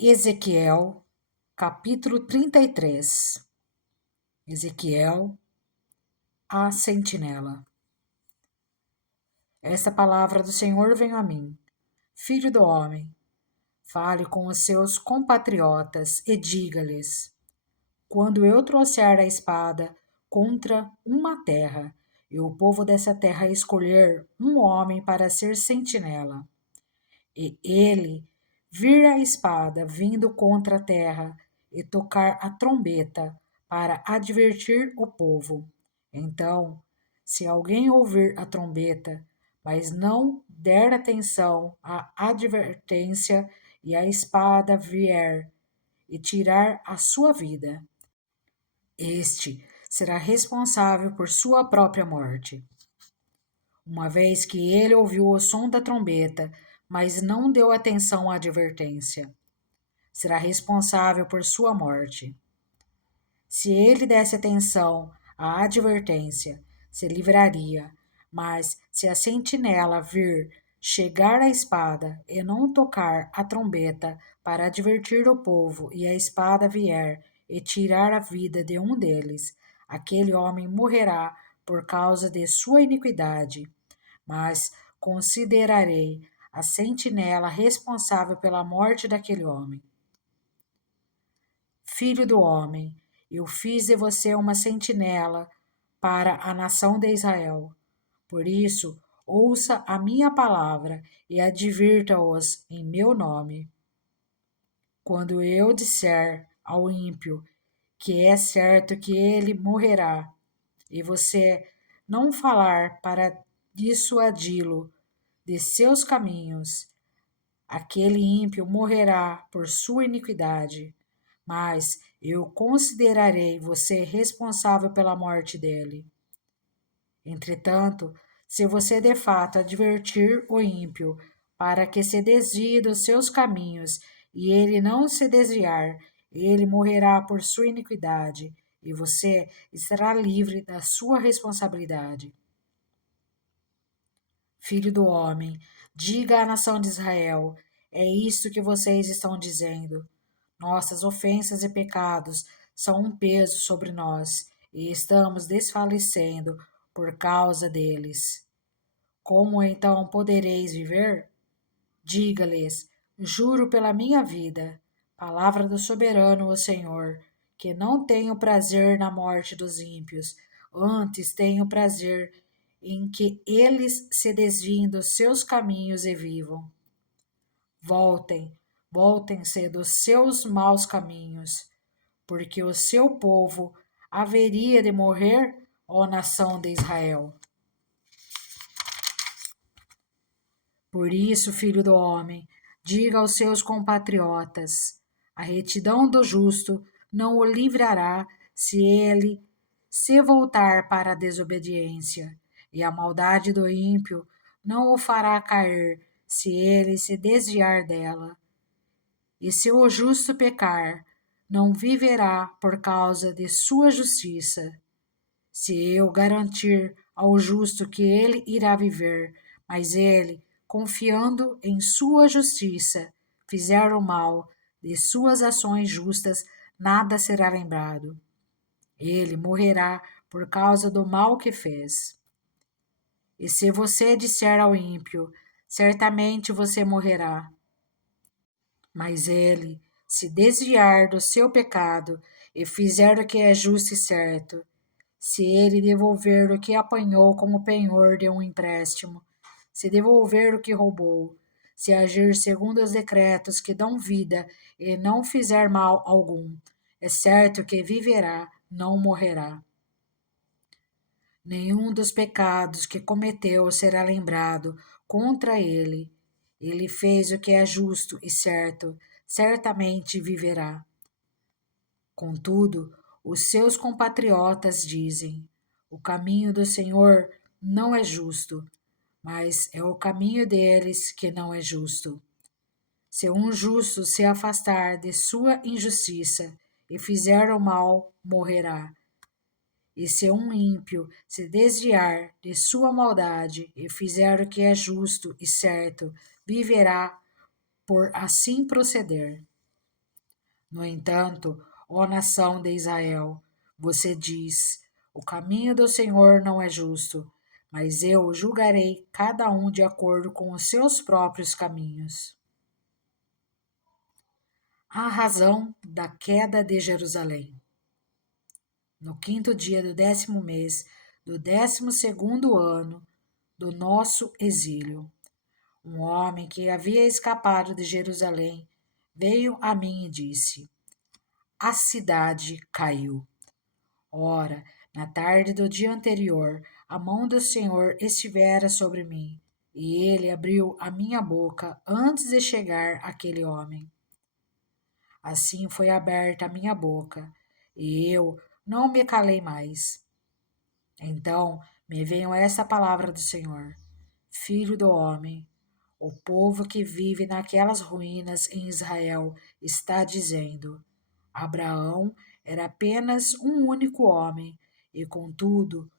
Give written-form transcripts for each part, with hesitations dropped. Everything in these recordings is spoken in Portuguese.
Ezequiel, capítulo 33. Ezequiel, a sentinela. Esta palavra do Senhor veio a mim. Filho do homem, fale com os seus compatriotas e diga-lhes: quando eu trouxer a espada contra uma terra, e o povo dessa terra escolher um homem para ser sentinela, e ele vir a espada vindo contra a terra e tocar a trombeta para advertir o povo. Então, se alguém ouvir a trombeta, mas não der atenção à advertência, e a espada vier e tirar a sua vida, este será responsável por sua própria morte. Uma vez que ele ouviu o som da trombeta, mas não deu atenção à advertência, será responsável por sua morte. Se ele desse atenção à advertência, se livraria, mas se a sentinela vir chegar a espada e não tocar a trombeta para advertir o povo, e a espada vier e tirar a vida de um deles, aquele homem morrerá por causa de sua iniquidade, mas considerarei a sentinela responsável pela morte daquele homem. Filho do homem, eu fiz de você uma sentinela para a nação de Israel. Por isso, ouça a minha palavra e advirta-os em meu nome. Quando eu disser ao ímpio que é certo que ele morrerá, e você não falar para dissuadi-lo de seus caminhos, aquele ímpio morrerá por sua iniquidade, mas eu considerarei você responsável pela morte dele. Entretanto, se você de fato advertir o ímpio para que se desvie dos seus caminhos, e ele não se desviar, ele morrerá por sua iniquidade, e você estará livre da sua responsabilidade. Filho do homem, diga à nação de Israel: é isto que vocês estão dizendo. Nossas ofensas e pecados são um peso sobre nós, e estamos desfalecendo por causa deles. Como então podereis viver? Diga-lhes: juro pela minha vida, palavra do soberano o Senhor, que não tenho prazer na morte dos ímpios, antes tenho prazer em que eles se desviem dos seus caminhos e vivam. Voltem-se dos seus maus caminhos, porque o seu povo haveria de morrer, ó nação de Israel. Por isso, filho do homem, diga aos seus compatriotas: a retidão do justo não o livrará se ele se voltar para a desobediência, e a maldade do ímpio não o fará cair se ele se desviar dela. E se o justo pecar, não viverá por causa de sua justiça. Se eu garantir ao justo que ele irá viver, mas ele, confiando em sua justiça, fizer o mal, de suas ações justas nada será lembrado. Ele morrerá por causa do mal que fez. E se você disser ao ímpio: certamente você morrerá, mas ele se desviar do seu pecado e fizer o que é justo e certo, se ele devolver o que apanhou como penhor de um empréstimo, se devolver o que roubou, se agir segundo os decretos que dão vida e não fizer mal algum, é certo que viverá, não morrerá. Nenhum dos pecados que cometeu será lembrado contra ele. Ele fez o que é justo e certo, certamente viverá. Contudo, os seus compatriotas dizem: o caminho do Senhor não é justo, mas é o caminho deles que não é justo. Se um justo se afastar de sua injustiça e fizer o mal, morrerá. E se um ímpio se desviar de sua maldade e fizer o que é justo e certo, viverá por assim proceder. No entanto, ó nação de Israel, você diz: o caminho do Senhor não é justo, mas eu julgarei cada um de acordo com os seus próprios caminhos. A razão da queda de Jerusalém. No quinto dia do 10º mês do 12º ano do nosso exílio, um homem que havia escapado de Jerusalém veio a mim e disse: a cidade caiu. Ora, na tarde do dia anterior, a mão do Senhor estivera sobre mim, e ele abriu a minha boca antes de chegar aquele homem. Assim foi aberta a minha boca, e eu não me calei mais. Então me veio essa palavra do Senhor: Filho do homem, o povo que vive naquelas ruínas em Israel está dizendo: Abraão era apenas um único homem, e contudo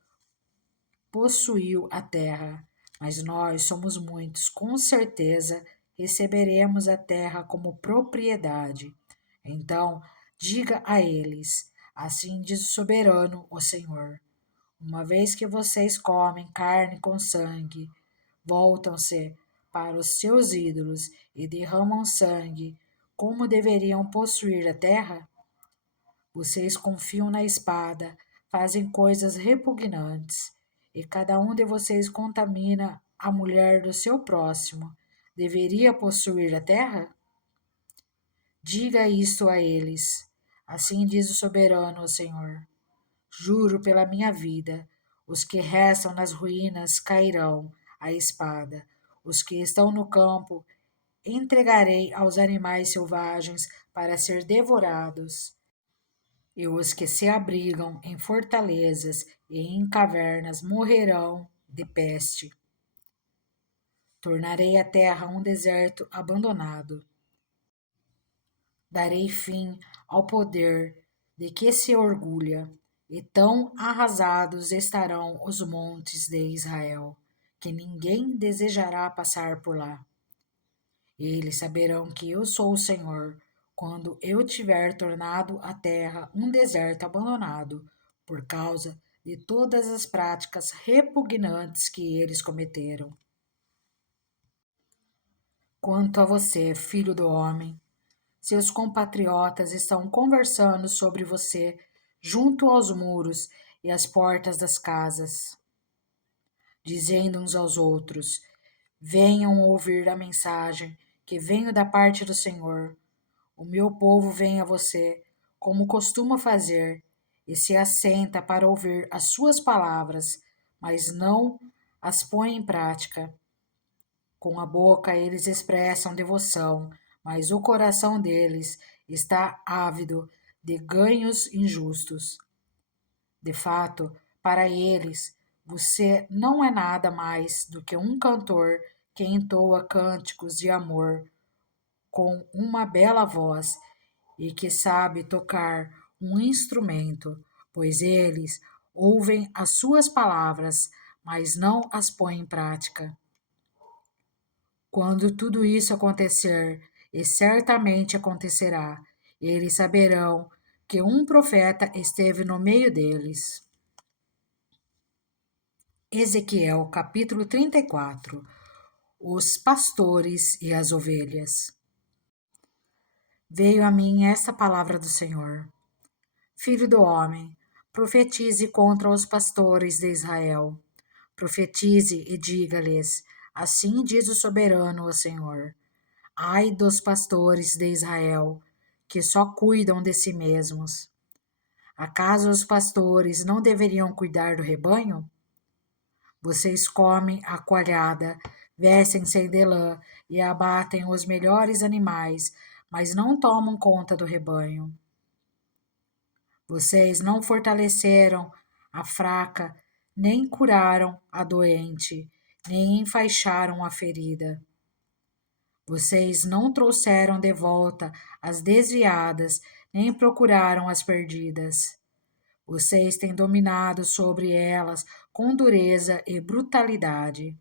possuiu a terra. Mas nós somos muitos, com certeza receberemos a terra como propriedade. Então, diga a eles: assim diz o soberano, o Senhor. Uma vez que vocês comem carne com sangue, voltam-se para os seus ídolos e derramam sangue, como deveriam possuir a terra? Vocês confiam na espada, fazem coisas repugnantes, e cada um de vocês contamina a mulher do seu próximo. Deveria possuir a terra? Diga isto a eles. Assim diz o soberano, o Senhor. Juro pela minha vida, os que restam nas ruínas cairão à espada. Os que estão no campo entregarei aos animais selvagens para ser devorados. E os que se abrigam em fortalezas e em cavernas morrerão de peste. Tornarei a terra um deserto abandonado. Darei fim ao poder de que se orgulha, e tão arrasados estarão os montes de Israel, que ninguém desejará passar por lá. Eles saberão que eu sou o Senhor, quando eu tiver tornado a terra um deserto abandonado, por causa de todas as práticas repugnantes que eles cometeram. Quanto a você, filho do homem, seus compatriotas estão conversando sobre você junto aos muros e às portas das casas, dizendo uns aos outros: venham ouvir a mensagem que venho da parte do Senhor. O meu povo vem a você, como costuma fazer, e se assenta para ouvir as suas palavras, mas não as põe em prática. Com a boca eles expressam devoção, mas o coração deles está ávido de ganhos injustos. De fato, para eles, você não é nada mais do que um cantor que entoa cânticos de amor com uma bela voz e que sabe tocar um instrumento, pois eles ouvem as suas palavras, mas não as põem em prática. Quando tudo isso acontecer, e certamente acontecerá, eles saberão que um profeta esteve no meio deles. Ezequiel capítulo 34. Os pastores e as ovelhas. Veio a mim esta palavra do Senhor: Filho do homem, profetize contra os pastores de Israel. Profetize e diga-lhes: assim diz o soberano, o Senhor. Ai dos pastores de Israel, que só cuidam de si mesmos. Acaso os pastores não deveriam cuidar do rebanho? Vocês comem a coalhada, vestem-se de lã e abatem os melhores animais, mas não tomam conta do rebanho. Vocês não fortaleceram a fraca, nem curaram a doente, nem enfaixaram a ferida. Vocês não trouxeram de volta as desviadas, nem procuraram as perdidas. Vocês têm dominado sobre elas com dureza e brutalidade.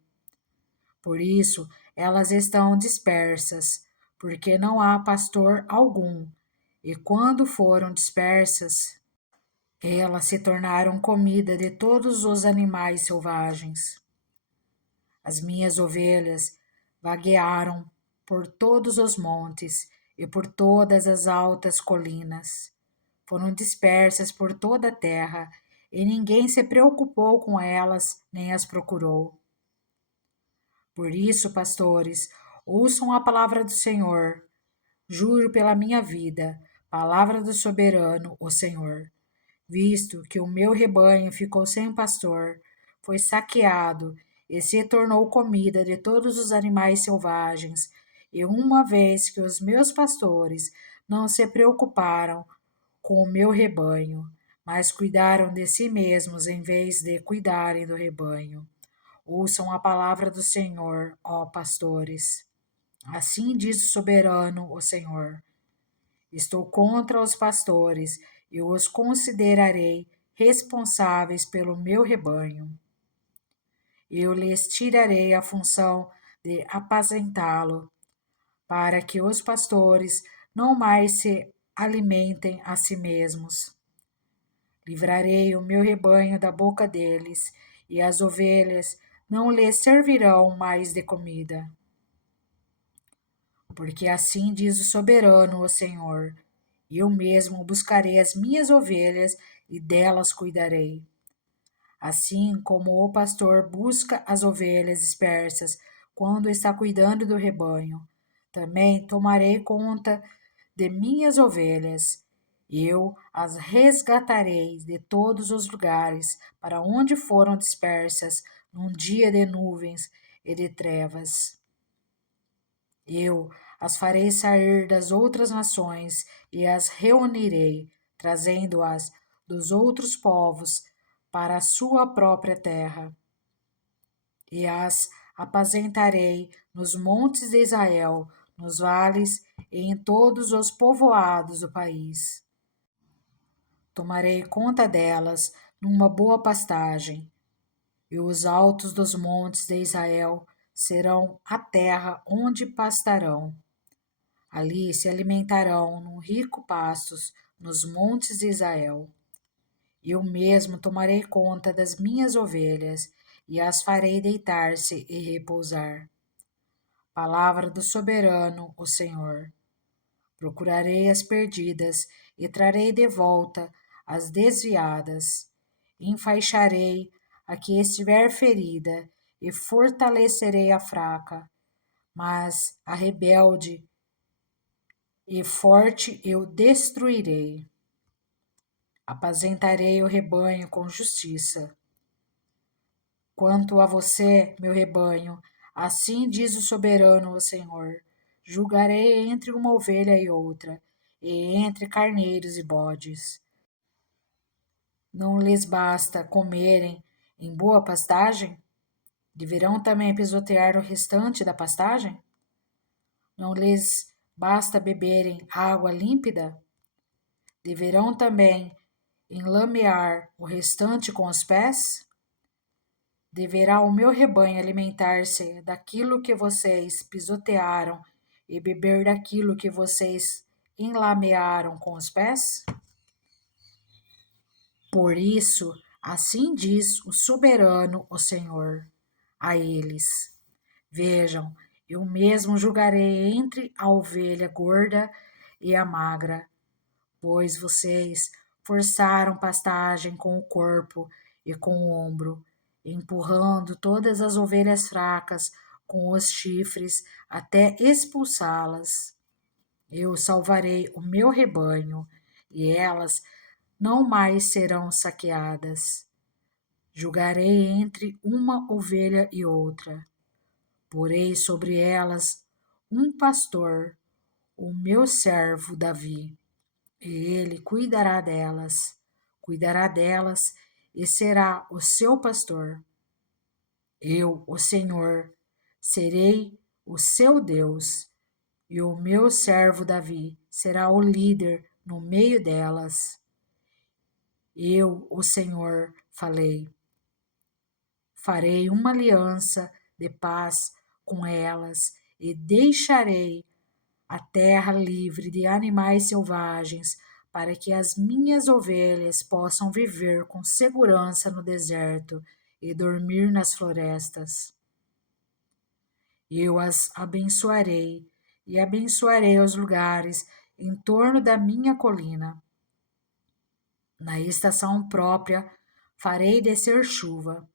Por isso, elas estão dispersas, porque não há pastor algum, E quando foram dispersas, elas se tornaram comida de todos os animais selvagens. As minhas ovelhas vaguearam por todos os montes e por todas as altas colinas. Foram dispersas por toda a terra, e ninguém se preocupou com elas, nem as procurou. Por isso, pastores, ouçam a palavra do Senhor. Juro pela minha vida, palavra do soberano, o Senhor. Visto que o meu rebanho ficou sem pastor, foi saqueado e se tornou comida de todos os animais selvagens, e uma vez que os meus pastores não se preocuparam com o meu rebanho, mas cuidaram de si mesmos em vez de cuidarem do rebanho. Ouçam a palavra do Senhor, ó pastores. Assim diz o soberano, o Senhor. Estou contra os pastores e os considerarei responsáveis pelo meu rebanho. Eu lhes tirarei a função de apacentá-lo, para que os pastores não mais se alimentem a si mesmos. Livrarei o meu rebanho da boca deles, e as ovelhas não lhes servirão mais de comida. Porque assim diz o soberano, o Senhor: eu mesmo buscarei as minhas ovelhas e delas cuidarei. Assim como o pastor busca as ovelhas dispersas quando está cuidando do rebanho, também tomarei conta de minhas ovelhas. Eu as resgatarei de todos os lugares para onde foram dispersas num dia de nuvens e de trevas. Eu as farei sair das outras nações e as reunirei, trazendo-as dos outros povos para a sua própria terra. E as apacentarei nos montes de Israel, nos vales e em todos os povoados do país. Tomarei conta delas numa boa pastagem, e os altos dos montes de Israel serão a terra onde pastarão. Ali se alimentarão num rico pastos nos montes de Israel. Eu mesmo tomarei conta das minhas ovelhas e as farei deitar-se e repousar. Palavra do soberano, o Senhor. Procurarei as perdidas e trarei de volta as desviadas. Enfaixarei a que estiver ferida e fortalecerei a fraca, mas a rebelde e forte eu destruirei. Apacentarei o rebanho com justiça. Quanto a você, meu rebanho, assim diz o soberano, o Senhor: julgarei entre uma ovelha e outra, e entre carneiros e bodes. Não lhes basta comerem em boa pastagem? Deverão também pisotear o restante da pastagem? Não lhes basta beberem água límpida? Deverão também enlamear o restante com os pés? Deverá o meu rebanho alimentar-se daquilo que vocês pisotearam e beber daquilo que vocês enlamearam com os pés? Por isso, assim diz o soberano, o Senhor, a eles: vejam, eu mesmo julgarei entre a ovelha gorda e a magra, pois vocês forçaram pastagem com o corpo e com o ombro, empurrando todas as ovelhas fracas com os chifres até expulsá-las. Eu salvarei o meu rebanho, e elas não mais serão saqueadas. Julgarei entre uma ovelha e outra. Porei sobre elas um pastor, o meu servo Davi. E ele cuidará delas e será o seu pastor. Eu, o Senhor, serei o seu Deus, e o meu servo Davi será o líder no meio delas. Eu, o Senhor, falei. Farei uma aliança de paz com elas e deixarei a terra livre de animais selvagens, para que as minhas ovelhas possam viver com segurança no deserto e dormir nas florestas. Eu as abençoarei e abençoarei os lugares em torno da minha colina. Na estação própria farei descer chuva,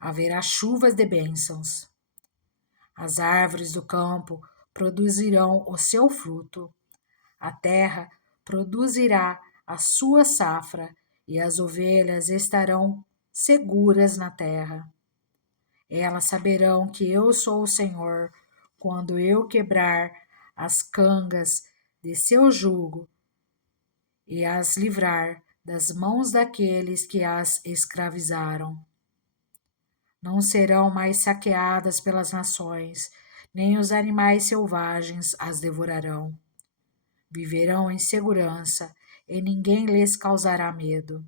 haverá chuvas de bênçãos. As árvores do campo produzirão o seu fruto, a terra produzirá a sua safra e as ovelhas estarão seguras na terra. Elas saberão que eu sou o Senhor quando eu quebrar as cangas de seu jugo e as livrar das mãos daqueles que as escravizaram. Não serão mais saqueadas pelas nações, nem os animais selvagens as devorarão. Viverão em segurança e ninguém lhes causará medo.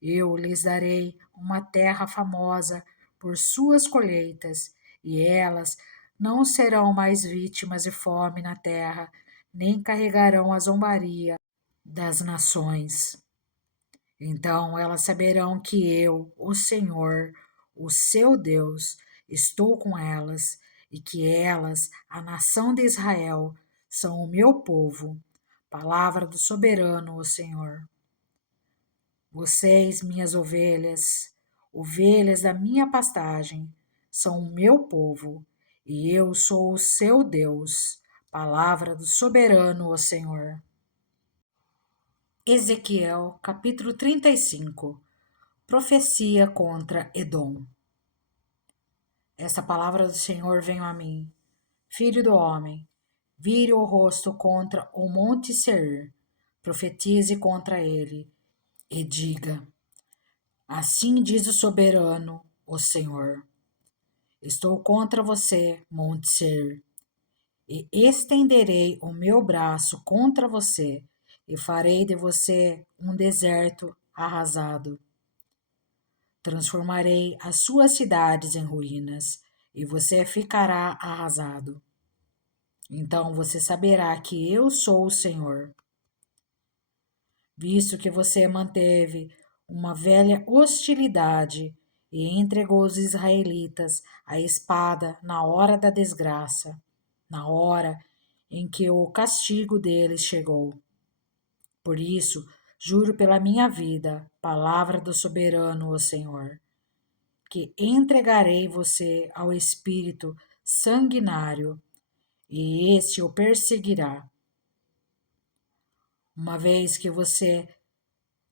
Eu lhes darei uma terra famosa por suas colheitas, e elas não serão mais vítimas de fome na terra, nem carregarão a zombaria das nações. Então elas saberão que eu, o Senhor, o seu Deus, estou com elas, e que elas, a nação de Israel, são o meu povo. Palavra do soberano, o Senhor. Vocês, minhas ovelhas, ovelhas da minha pastagem, são o meu povo, e eu sou o seu Deus. Palavra do soberano, o Senhor. Ezequiel, capítulo 35. Profecia contra Edom. Esta palavra do Senhor veio a mim. Filho do homem, vire o rosto contra o monte Seir, profetize contra ele, e diga: assim diz o soberano, o Senhor. Estou contra você, monte Seir, e estenderei o meu braço contra você, e farei de você um deserto arrasado. Transformarei as suas cidades em ruínas, e você ficará arrasado. Então você saberá que eu sou o Senhor. Visto que você manteve uma velha hostilidade e entregou os israelitas à espada na hora da desgraça, na hora em que o castigo deles chegou. Por isso, juro pela minha vida, palavra do soberano, o Senhor, que entregarei você ao espírito sanguinário, e esse o perseguirá. Uma vez que você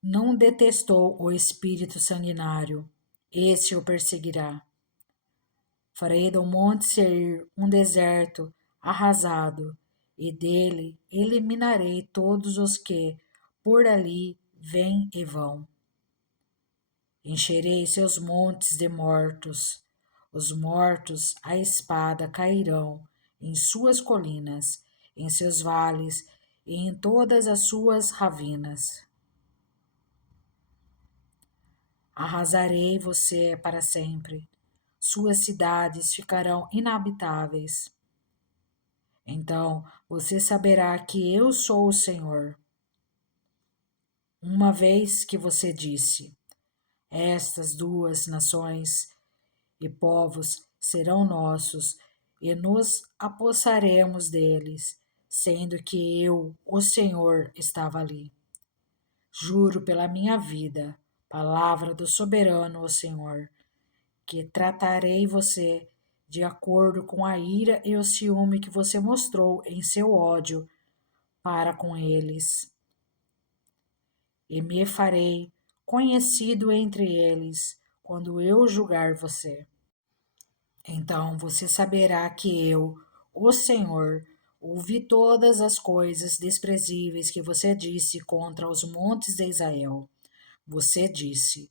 não detestou o espírito sanguinário, esse o perseguirá. Farei do monte Seir um deserto arrasado, e dele eliminarei todos os que por ali vêm e vão. Encherei seus montes de mortos. Os mortos à espada cairão em suas colinas, em seus vales e em todas as suas ravinas. Arrasarei você para sempre. Suas cidades ficarão inabitáveis. Então você saberá que eu sou o Senhor. Uma vez que você disse: estas duas nações e povos serão nossos, e nos apossaremos deles, sendo que eu, o Senhor, estava ali. Juro pela minha vida, palavra do soberano, o Senhor, que tratarei você de acordo com a ira e o ciúme que você mostrou em seu ódio para com eles. E me farei conhecido entre eles quando eu julgar você. Então você saberá que eu, o Senhor, ouvi todas as coisas desprezíveis que você disse contra os montes de Israel. Você disse: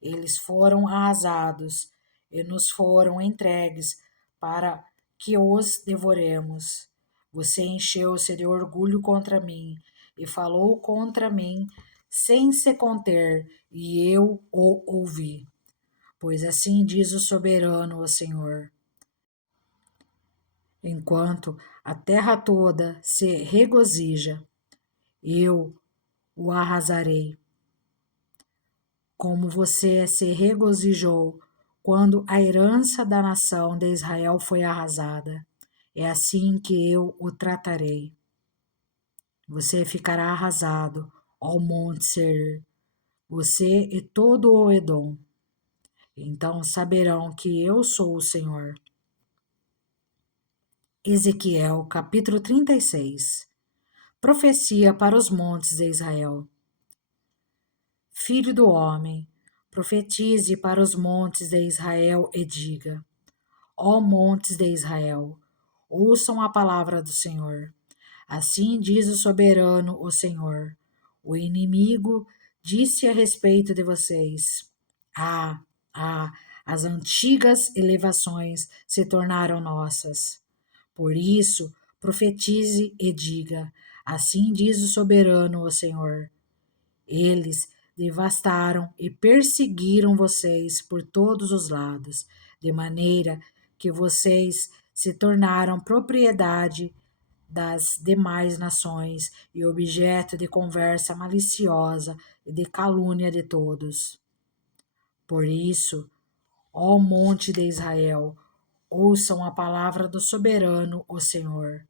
eles foram arrasados e nos foram entregues para que os devoremos. Você encheu-se de orgulho contra mim e falou contra mim sem se conter, e eu o ouvi. Pois assim diz o soberano, o Senhor: enquanto A terra toda se regozija, eu o arrasarei. Como você se regozijou quando a herança da nação de Israel foi arrasada, é assim que eu o tratarei. Você ficará arrasado, ó monte Seir, você e todo o Edom. Então saberão que eu sou o Senhor. Ezequiel, capítulo 36. Profecia para os montes de Israel. Filho do homem, profetize para os montes de Israel e diga: Ó montes de Israel, ouçam a palavra do Senhor. Assim diz o soberano, o Senhor. O inimigo disse a respeito de vocês: Ah, ah, as antigas elevações se tornaram nossas. Por isso, profetize e diga: Assim diz o soberano, o Senhor. Eles devastaram e perseguiram vocês por todos os lados, de maneira que vocês se tornaram propriedade das demais nações e objeto de conversa maliciosa e de calúnia de todos. Por isso, ó monte de Israel, ouçam a palavra do soberano, o Senhor.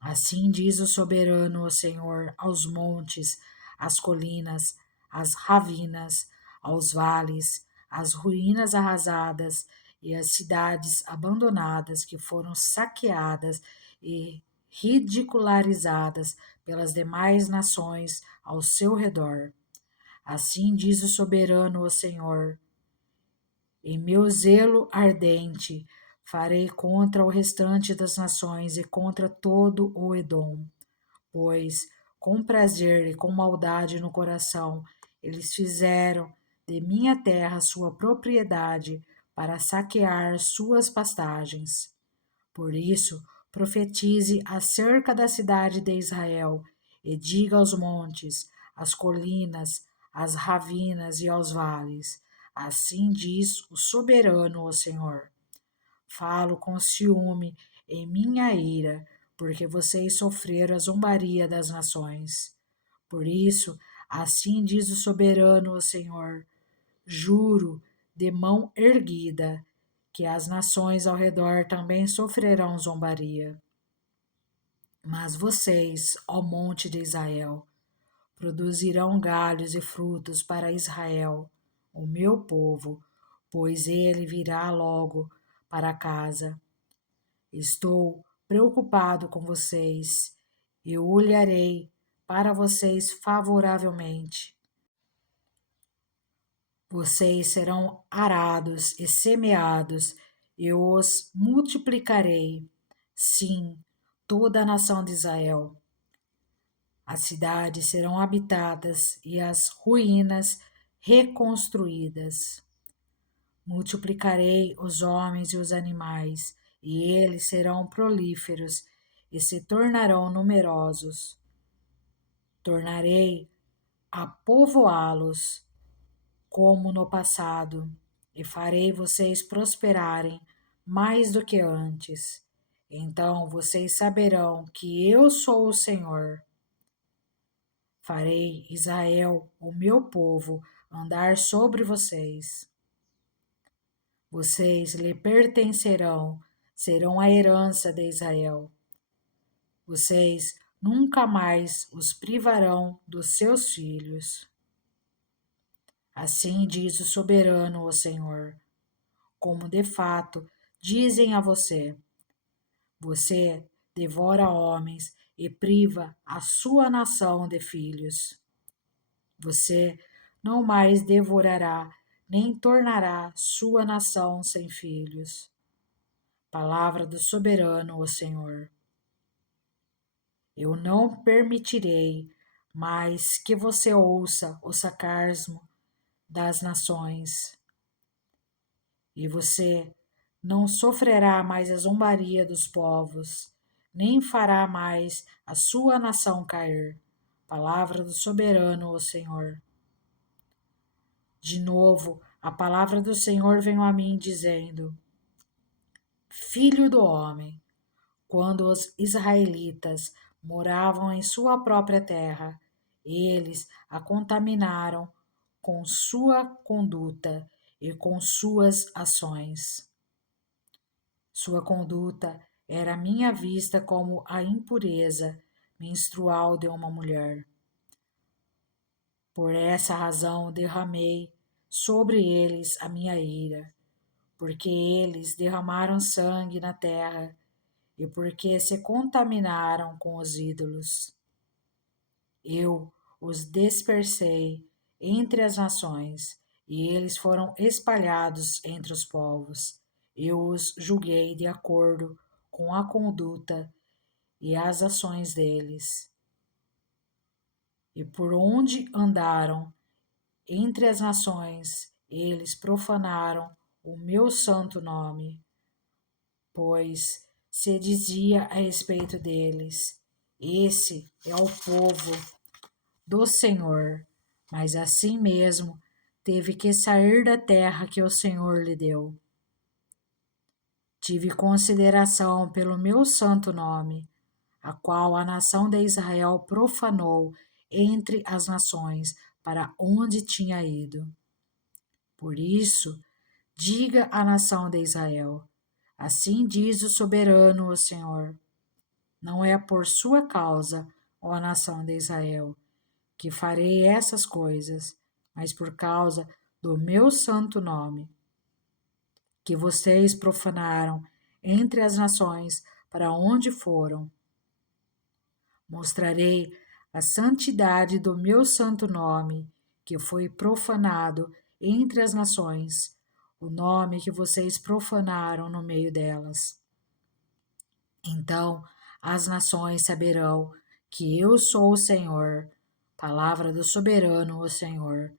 Assim diz o soberano, o Senhor, aos montes, às colinas, às ravinas, aos vales, às ruínas arrasadas e às cidades abandonadas que foram saqueadas e ridicularizadas pelas demais nações ao seu redor. Assim diz o soberano, o Senhor: em meu zelo ardente farei contra o restante das nações e contra todo o Edom, pois com prazer e com maldade no coração eles fizeram de minha terra sua propriedade para saquear suas pastagens. Por isso, profetize acerca da cidade de Israel e diga aos montes, às colinas, às ravinas e aos vales: Assim diz o soberano, o Senhor. Falo com ciúme em minha ira, porque vocês sofreram a zombaria das nações. Por isso, assim diz o soberano, o Senhor: juro de mão erguida que as nações ao redor também sofrerão zombaria. Mas vocês, ó monte de Israel, produzirão galhos e frutos para Israel, o meu povo, pois ele virá logo para casa. Estou preocupado com vocês. Eu olharei para vocês favoravelmente. Vocês serão arados e semeados, eu os multiplicarei. Sim, toda a nação de Israel. As cidades serão habitadas e as ruínas reconstruídas. Multiplicarei os homens e os animais, e eles serão prolíferos e se tornarão numerosos. Tornarei a povoá-los como no passado, e farei vocês prosperarem mais do que antes. Então vocês saberão que eu sou o Senhor. Farei Israel, o meu povo, andar sobre vocês. Vocês lhe pertencerão, serão a herança de Israel. Vocês nunca mais os privarão dos seus filhos. Assim diz o soberano, o Senhor, como de fato dizem a você: você devora homens e priva a sua nação de filhos. Você não mais devorará, nem tornará sua nação sem filhos. Palavra do soberano, o Senhor. Eu não permitirei mais que você ouça o sarcasmo das nações, e você não sofrerá mais a zombaria dos povos, nem fará mais a sua nação cair. Palavra do soberano, o Senhor. De novo, a palavra do Senhor veio a mim, dizendo: Filho do homem, Quando os israelitas moravam em sua própria terra, eles a contaminaram com sua conduta e com suas ações. Sua conduta era à minha vista como a impureza menstrual de uma mulher. Por essa razão derramei sobre eles a minha ira, porque eles derramaram sangue na terra e porque se contaminaram com os ídolos. Eu os dispersei entre as nações, e eles foram espalhados entre os povos. Eu os julguei de acordo com a conduta e as ações deles. E por onde andaram entre as nações, eles profanaram o meu santo nome, pois se dizia a respeito deles: esse é o povo do Senhor, mas assim mesmo teve que sair da terra que o Senhor lhe deu. Tive consideração pelo meu santo nome, a qual a nação de Israel profanou entre as nações para onde tinha ido. Por isso, diga à nação de Israel: assim diz o soberano, o Senhor. Não é por sua causa, ó nação de Israel, que farei essas coisas, mas por causa do meu santo nome, que vocês profanaram entre as nações para onde foram. Mostrarei a santidade do meu santo nome, que foi profanado entre as nações, o nome que vocês profanaram no meio delas. Então as nações saberão que eu sou o Senhor, palavra do soberano, o Senhor,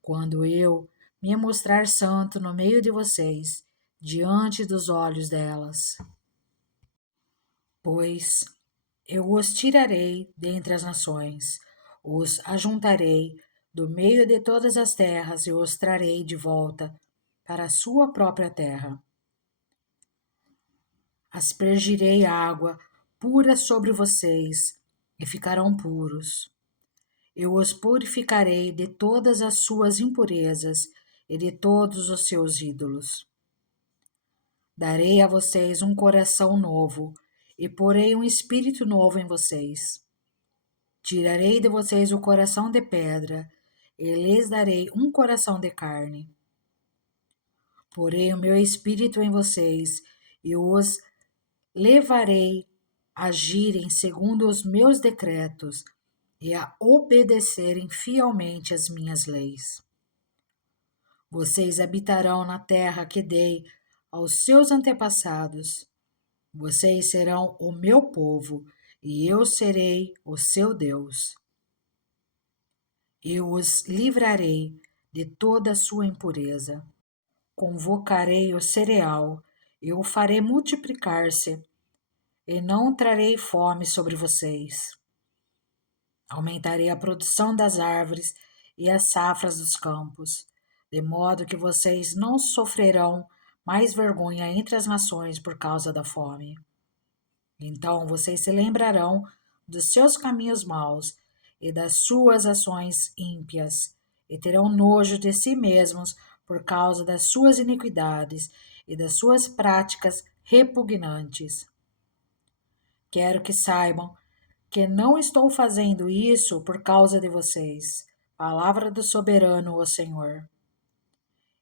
quando eu me mostrar santo no meio de vocês, diante dos olhos delas. Pois eu os tirarei dentre as nações, os ajuntarei do meio de todas as terras e os trarei de volta para a sua própria terra. Aspergirei água pura sobre vocês e ficarão puros. Eu os purificarei de todas as suas impurezas e de todos os seus ídolos. Darei a vocês um coração novo e porei um espírito novo em vocês. Tirarei de vocês o coração de pedra e lhes darei um coração de carne. Porei o meu espírito em vocês e os levarei a agirem segundo os meus decretos e a obedecerem fielmente as minhas leis. Vocês habitarão na terra que dei aos seus antepassados. Vocês serão o meu povo e eu serei o seu Deus. Eu os livrarei de toda a sua impureza. Convocarei o cereal, eu o farei multiplicar-se, e não trarei fome sobre vocês. Aumentarei a produção das árvores e as safras dos campos, de modo que vocês não sofrerão mais vergonha entre as nações por causa da fome. Então vocês se lembrarão dos seus caminhos maus e das suas ações ímpias, e terão nojo de si mesmos por causa das suas iniquidades e das suas práticas repugnantes. Quero que saibam que não estou fazendo isso por causa de vocês. Palavra do soberano, o Senhor.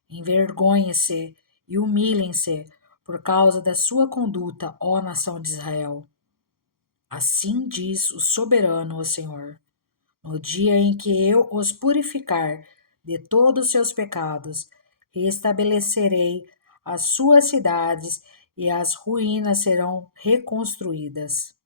Envergonhem-se e humilhem-se por causa da sua conduta, ó nação de Israel. Assim diz o soberano, o Senhor. No dia em que eu os purificar de todos os seus pecados, restabelecerei as suas cidades e as ruínas serão reconstruídas.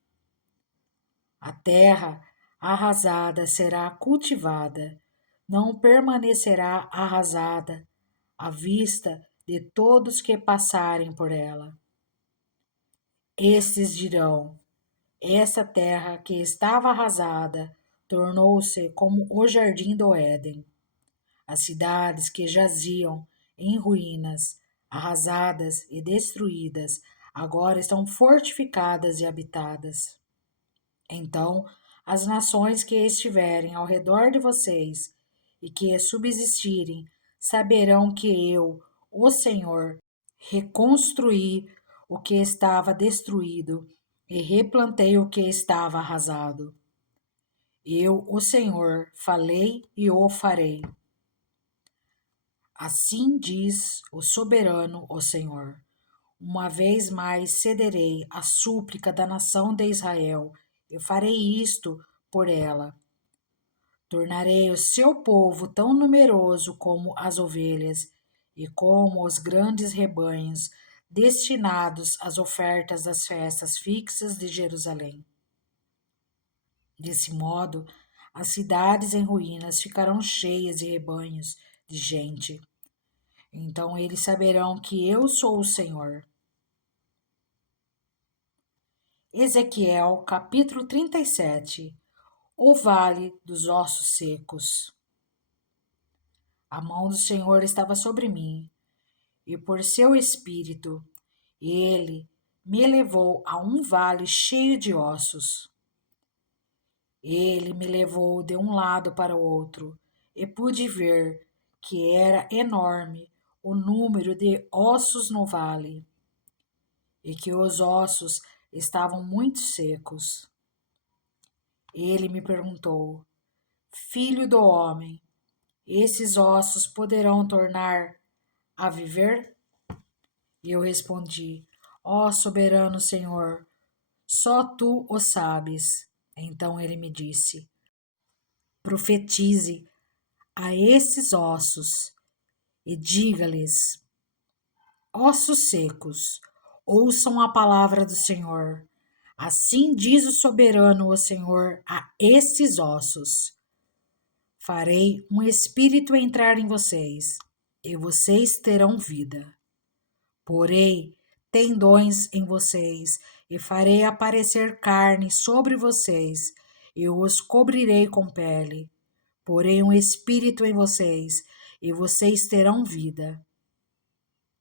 A terra arrasada será cultivada, não permanecerá arrasada à vista de todos que passarem por ela. Estes dirão: essa terra que estava arrasada tornou-se como o jardim do Éden. As cidades que jaziam em ruínas, arrasadas e destruídas, agora estão fortificadas e habitadas. Então, as nações que estiverem ao redor de vocês e que subsistirem saberão que eu, o Senhor, reconstruí o que estava destruído e replantei o que estava arrasado. Eu, o Senhor, falei e o farei. Assim diz o soberano, o Senhor. Uma vez mais cederei à súplica da nação de Israel, eu farei isto por ela. Tornarei o seu povo tão numeroso como as ovelhas e como os grandes rebanhos destinados às ofertas das festas fixas de Jerusalém. Desse modo, as cidades em ruínas ficarão cheias de rebanhos de gente. Então eles saberão que eu sou o Senhor. Ezequiel, capítulo 37. O vale dos ossos secos. A mão do Senhor estava sobre mim, e por seu espírito ele me levou a um vale cheio de ossos. Ele me levou de um lado para o outro, e pude ver que era enorme o número de ossos no vale, e que os ossos estavam muito secos. Ele me perguntou: Filho do homem, esses ossos poderão tornar a viver? E eu respondi: Ó soberano Senhor, só tu o sabes. Então ele me disse: Profetize a esses ossos e diga-lhes: Ossos secos, ouçam a palavra do Senhor. Assim diz o soberano, o Senhor, a esses ossos: Farei um espírito entrar em vocês, e vocês terão vida. Porei tendões em vocês, e farei aparecer carne sobre vocês, e os cobrirei com pele. Porei um espírito em vocês, e vocês terão vida.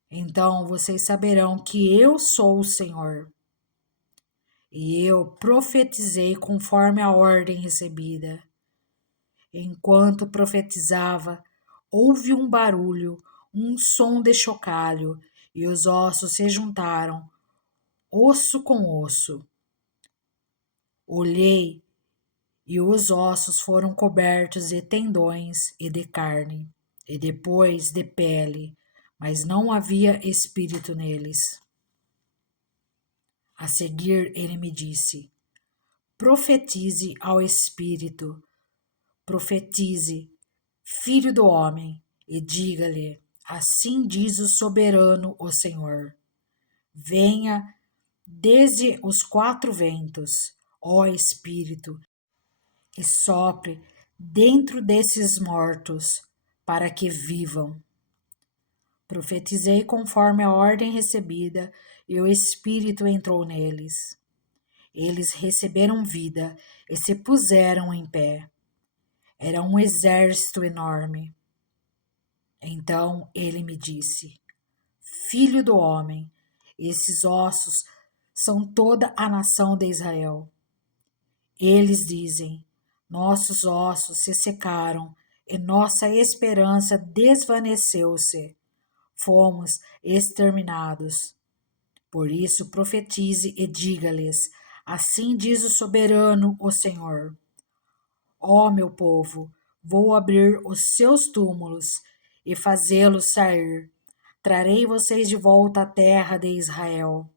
Então vocês saberão que eu sou o Senhor. E eu profetizei conforme a ordem recebida. Enquanto profetizava, houve um barulho, um som de chocalho, e os ossos se juntaram, osso com osso. Olhei, e os ossos foram cobertos de tendões e de carne, e depois de pele, mas não havia espírito neles. A seguir ele me disse: Profetize ao espírito, profetize, filho do homem, e diga-lhe: Assim diz o soberano, o Senhor. Venha desde os quatro ventos, ó Espírito, e sopre dentro desses mortos, para que vivam. Profetizei conforme a ordem recebida, e o Espírito entrou neles. Eles receberam vida e se puseram em pé. Era um exército enorme. Então ele me disse: Filho do homem, esses ossos são toda a nação de Israel. Eles dizem: Nossos ossos se secaram e nossa esperança desvaneceu-se. Fomos exterminados. Por isso profetize e diga-lhes: Assim diz o soberano, o Senhor. Ó meu povo, vou abrir os seus túmulos e fazê-los sair. Trarei vocês de volta à terra de Israel.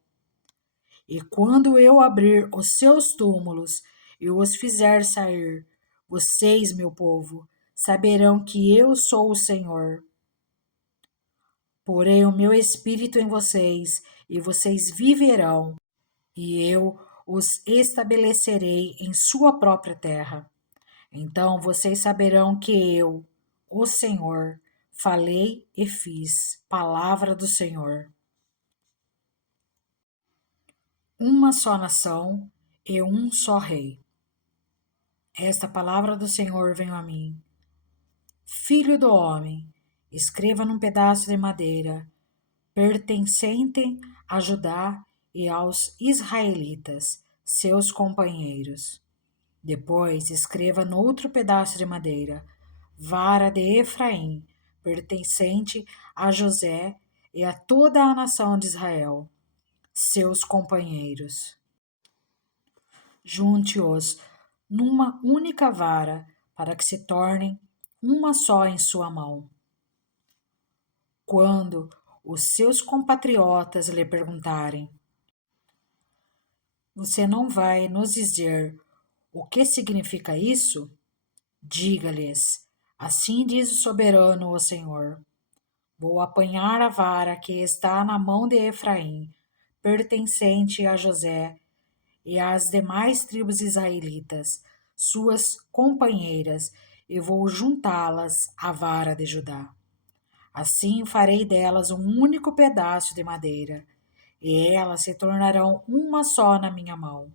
E quando eu abrir os seus túmulos e os fizer sair, vocês, meu povo, saberão que eu sou o Senhor. Porei o meu espírito em vocês, e vocês viverão, e eu os estabelecerei em sua própria terra. Então vocês saberão que eu, o Senhor, falei e fiz. Palavra do Senhor. Uma só nação e um só rei. Esta palavra do Senhor veio a mim. Filho do homem, escreva num pedaço de madeira, pertencente a Judá e aos israelitas, seus companheiros. Depois escreva noutro pedaço de madeira: vara de Efraim, pertencente a José e a toda a nação de Israel, seus companheiros. Junte-os numa única vara, para que se tornem uma só em sua mão. Quando os seus compatriotas lhe perguntarem: você não vai nos dizer o que significa isso? Diga-lhes: assim diz o soberano, o Senhor: vou apanhar a vara que está na mão de Efraim, pertencente a José, e às demais tribos israelitas, suas companheiras, e vou juntá-las à vara de Judá. Assim farei delas um único pedaço de madeira, e elas se tornarão uma só na minha mão.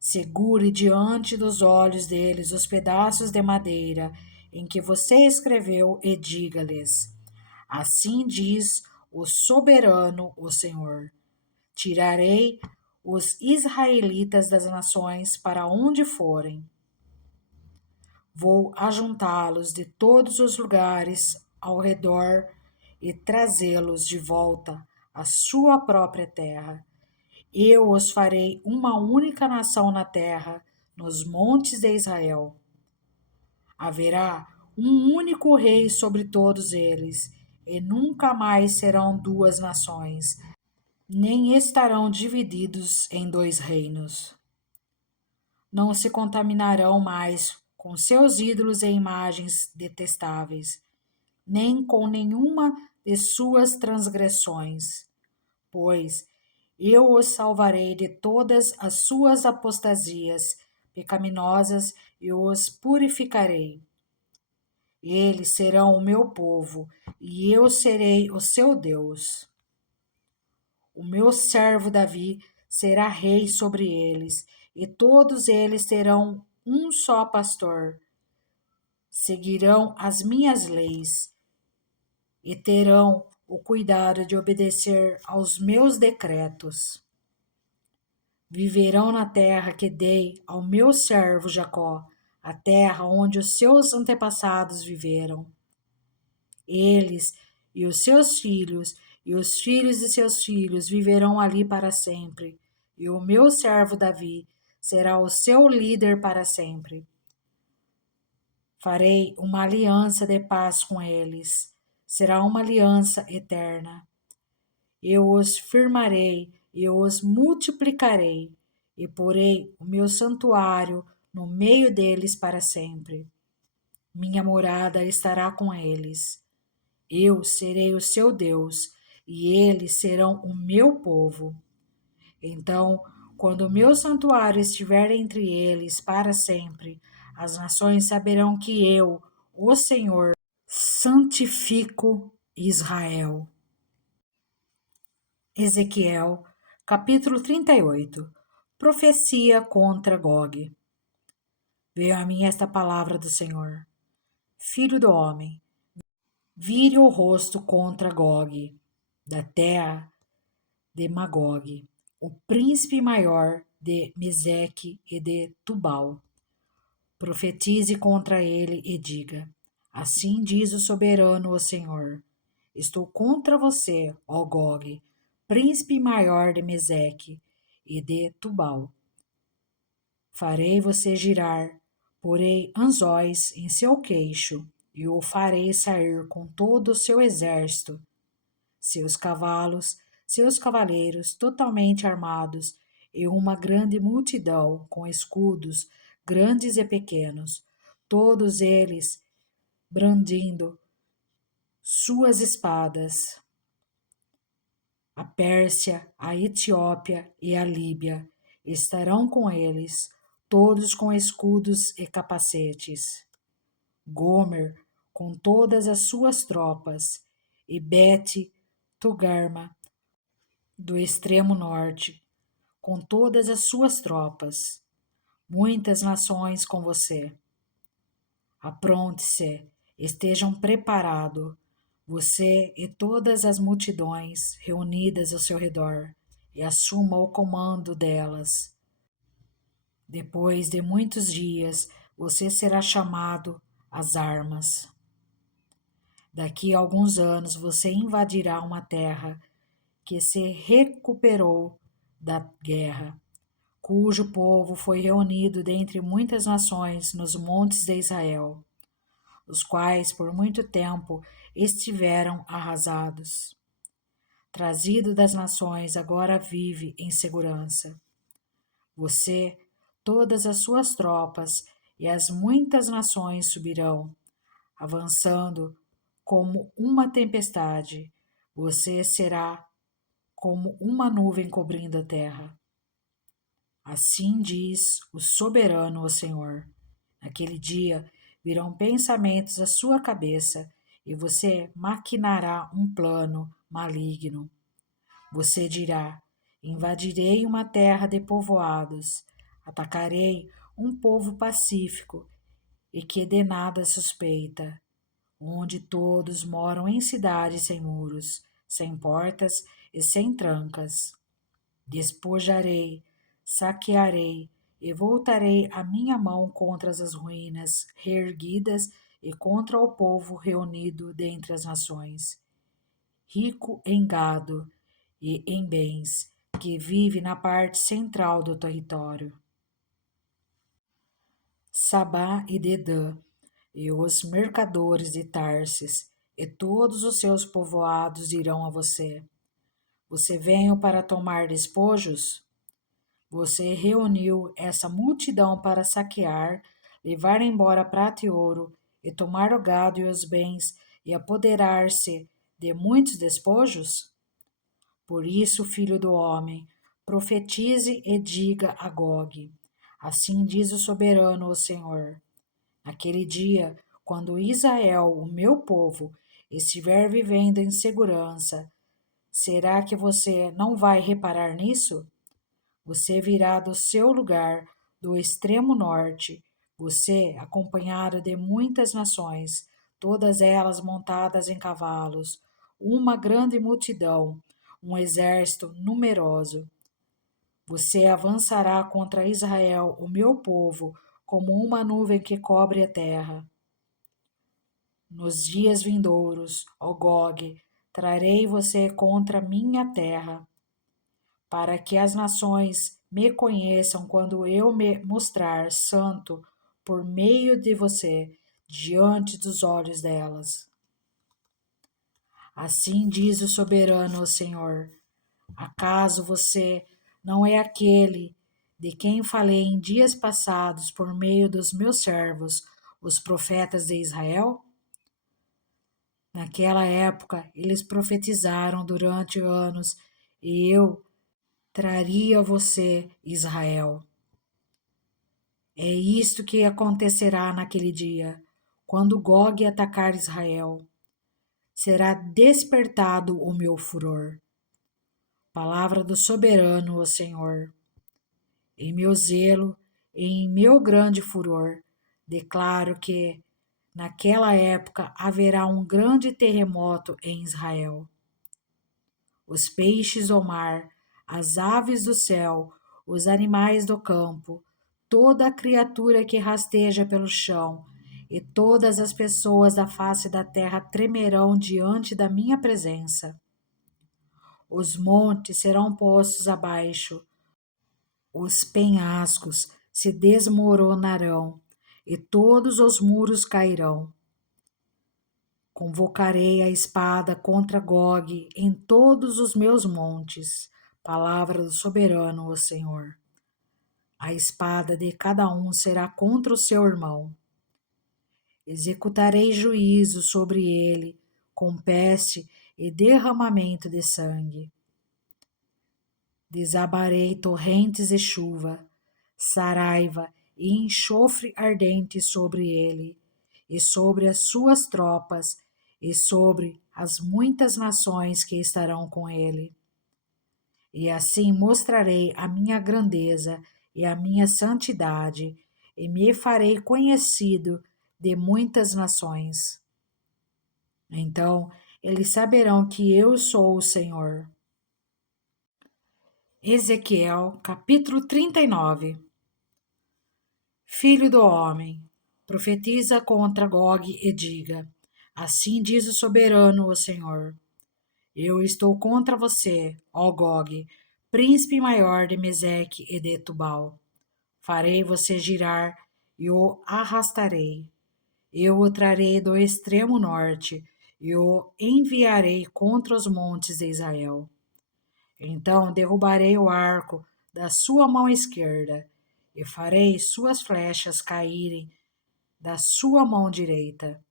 Segure diante dos olhos deles os pedaços de madeira em que você escreveu e diga-lhes: assim diz o soberano, o Senhor: tirarei os israelitas das nações para onde forem. Vou ajuntá-los de todos os lugares ao redor e trazê-los de volta à sua própria terra. Eu os farei uma única nação na terra, nos montes de Israel. Haverá um único rei sobre todos eles, e nunca mais serão duas nações, nem estarão divididos em dois reinos. Não se contaminarão mais com seus ídolos e imagens detestáveis, nem com nenhuma de suas transgressões, pois eu os salvarei de todas as suas apostasias pecaminosas e os purificarei. Eles serão o meu povo, e eu serei o seu Deus. O meu servo Davi será rei sobre eles, e todos eles terão um só pastor. Seguirão as minhas leis e terão o cuidado de obedecer aos meus decretos. Viverão na terra que dei ao meu servo Jacó, a terra onde os seus antepassados viveram. Eles e os seus filhos e os filhos de seus filhos viverão ali para sempre, e o meu servo Davi será o seu líder para sempre. Farei uma aliança de paz com eles, será uma aliança eterna. Eu os firmarei e os multiplicarei, e porei o meu santuário no meio deles para sempre. Minha morada estará com eles. Eu serei o seu Deus, e eles serão o meu povo. Então, quando o meu santuário estiver entre eles para sempre, as nações saberão que eu, o Senhor, santifico Israel. Ezequiel, capítulo 38. Profecia contra Gog. Veio a mim esta palavra do Senhor: filho do homem, vire o rosto contra Gog, da terra de Magog, o príncipe maior de Meseque e de Tubal. Profetize contra ele e diga: assim diz o soberano, o Senhor: estou contra você, ó Gog, príncipe maior de Meseque e de Tubal. Farei você girar, porei anzóis em seu queixo, e o farei sair com todo o seu exército, seus cavalos, seus cavaleiros totalmente armados, e uma grande multidão com escudos, grandes e pequenos, todos eles brandindo suas espadas. A Pérsia, a Etiópia e a Líbia estarão com eles, todos com escudos e capacetes. Gomer, com todas as suas tropas, e Bet-Togarma, do extremo norte, com todas as suas tropas. Muitas nações com você. Apronte-se, estejam preparados, você e todas as multidões reunidas ao seu redor, e assuma o comando delas. Depois de muitos dias, você será chamado às armas. Daqui a alguns anos, você invadirá uma terra que se recuperou da guerra, cujo povo foi reunido dentre muitas nações nos montes de Israel, os quais por muito tempo estiveram arrasados. Trazido das nações, agora vive em segurança. Você, todas as suas tropas e as muitas nações subirão, avançando como uma tempestade. Você será como uma nuvem cobrindo a terra. Assim diz o soberano, o Senhor. Naquele dia virão pensamentos à sua cabeça e você maquinará um plano maligno. Você dirá: invadirei uma terra de povoados, atacarei um povo pacífico e que de nada suspeita, onde todos moram em cidades sem muros, sem portas e sem trancas. Despojarei, saquearei e voltarei a minha mão contra as ruínas reerguidas e contra o povo reunido dentre as nações, rico em gado e em bens, que vive na parte central do território. Sabá e Dedã, e os mercadores de Tarsis, e todos os seus povoados dirão a você: Você veio para tomar despojos? Você reuniu essa multidão para saquear, levar embora prata e ouro, e tomar o gado e os bens, e apoderar-se de muitos despojos? Por isso, filho do homem, profetize e diga a Gog: Assim diz o soberano, o Senhor. Naquele dia, quando Israel, o meu povo, estiver vivendo em segurança, será que você não vai reparar nisso? Você virá do seu lugar, do extremo norte, você, acompanhado de muitas nações, todas elas montadas em cavalos, uma grande multidão, um exército numeroso. Você avançará contra Israel, o meu povo, como uma nuvem que cobre a terra. Nos dias vindouros, ó Gog, trarei você contra minha terra, para que as nações me conheçam quando eu me mostrar santo por meio de você, diante dos olhos delas. Assim diz o soberano, o Senhor: Acaso você não é aquele de quem falei em dias passados por meio dos meus servos, os profetas de Israel? Naquela época, eles profetizaram durante anos, e eu traria a você, Israel. É isto que acontecerá naquele dia, quando Gog atacar Israel. Será despertado o meu furor. Palavra do soberano, o Senhor. Em meu zelo e em meu grande furor, declaro que, naquela época, haverá um grande terremoto em Israel. Os peixes do mar, as aves do céu, os animais do campo, toda a criatura que rasteja pelo chão, e todas as pessoas da face da terra tremerão diante da minha presença. Os montes serão postos abaixo, os penhascos se desmoronarão, e todos os muros cairão. Convocarei a espada contra Gog em todos os meus montes. Palavra do soberano, o Senhor. A espada de cada um será contra o seu irmão. Executarei juízo sobre ele, com peste e derramamento de sangue. Desabarei torrentes de chuva, saraiva e enxofre ardente sobre ele, e sobre as suas tropas, e sobre as muitas nações que estarão com ele. E assim mostrarei a minha grandeza e a minha santidade, e me farei conhecido de muitas nações. Então eles saberão que eu sou o Senhor. Ezequiel, capítulo 39. Filho do homem, profetiza contra Gog e diga: Assim diz o soberano, o Senhor: Eu estou contra você, ó Gog, príncipe maior de Meseque e de Tubal. Farei você girar e o arrastarei. Eu o trarei do extremo norte e o enviarei contra os montes de Israel. Então derrubarei o arco da sua mão esquerda e farei suas flechas caírem da sua mão direita.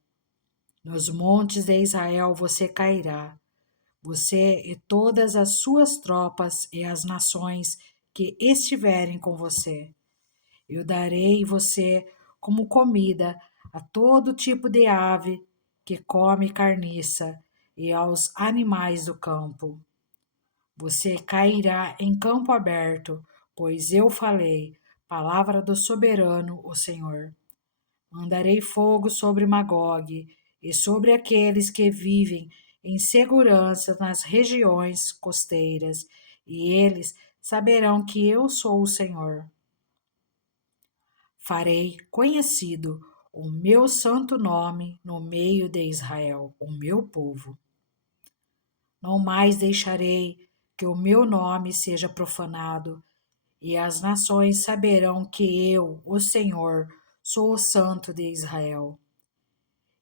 Nos montes de Israel você cairá, você e todas as suas tropas e as nações que estiverem com você. Eu darei você como comida a todo tipo de ave que come carniça e aos animais do campo. Você cairá em campo aberto, pois eu falei, palavra do soberano, o Senhor. Mandarei fogo sobre Magog e sobre aqueles que vivem em segurança nas regiões costeiras, e eles saberão que eu sou o Senhor. Farei conhecido o meu santo nome no meio de Israel, o meu povo. Não mais deixarei que o meu nome seja profanado, e as nações saberão que eu, o Senhor, sou o Santo de Israel.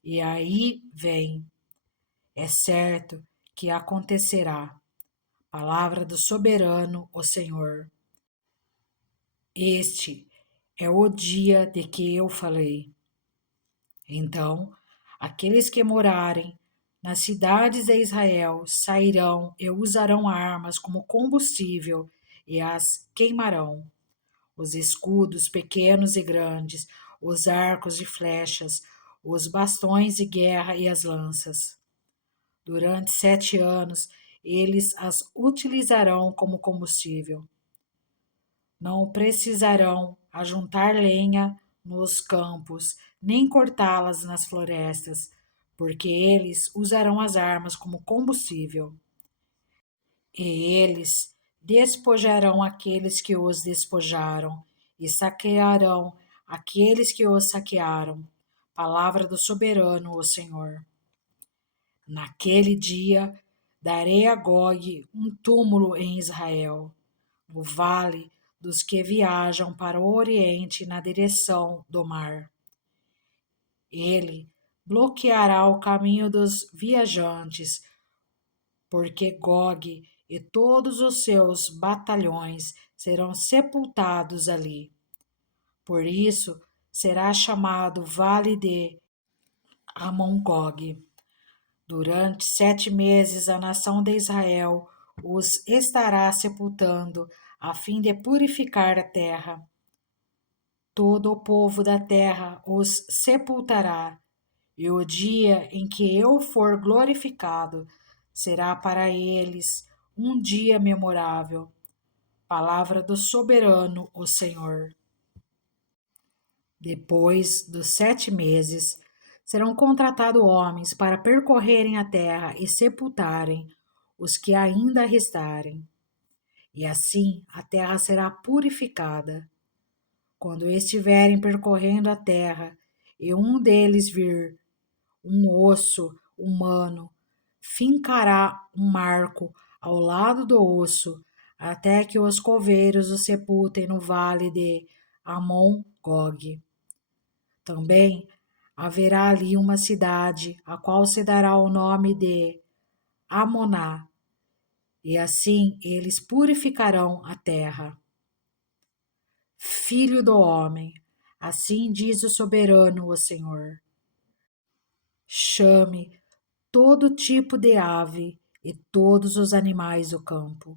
E aí vem, é certo que acontecerá. Palavra do soberano, o Senhor. Este é o dia de que eu falei. Então, aqueles que morarem nas cidades de Israel sairão e usarão armas como combustível e as queimarão. Os escudos pequenos e grandes, os arcos e flechas, os bastões de guerra e as lanças. Durante 7 anos, eles as utilizarão como combustível. Não precisarão ajuntar lenha nos campos, nem cortá-las nas florestas, porque eles usarão as armas como combustível. E eles despojarão aqueles que os despojaram, e saquearão aqueles que os saquearam. Palavra do soberano, o Senhor. Naquele dia darei a Gog um túmulo em Israel, no vale dos que viajam para o Oriente na direção do mar. Ele bloqueará o caminho dos viajantes, porque Gog e todos os seus batalhões serão sepultados ali. Por isso será chamado Vale de Amon-Gog. Durante 7 meses a nação de Israel os estará sepultando, a fim de purificar a terra. Todo o povo da terra os sepultará, e o dia em que eu for glorificado será para eles um dia memorável. Palavra do soberano, o Senhor. Depois dos 7 meses, serão contratados homens para percorrerem a terra e sepultarem os que ainda restarem. E assim a terra será purificada. Quando estiverem percorrendo a terra e um deles vir um osso humano, fincará um marco ao lado do osso, até que os coveiros o sepultem no vale de Amon-Gog. Também haverá ali uma cidade, a qual se dará o nome de Amoná, e assim eles purificarão a terra. Filho do homem, assim diz o soberano, o Senhor. Chame todo tipo de ave e todos os animais do campo.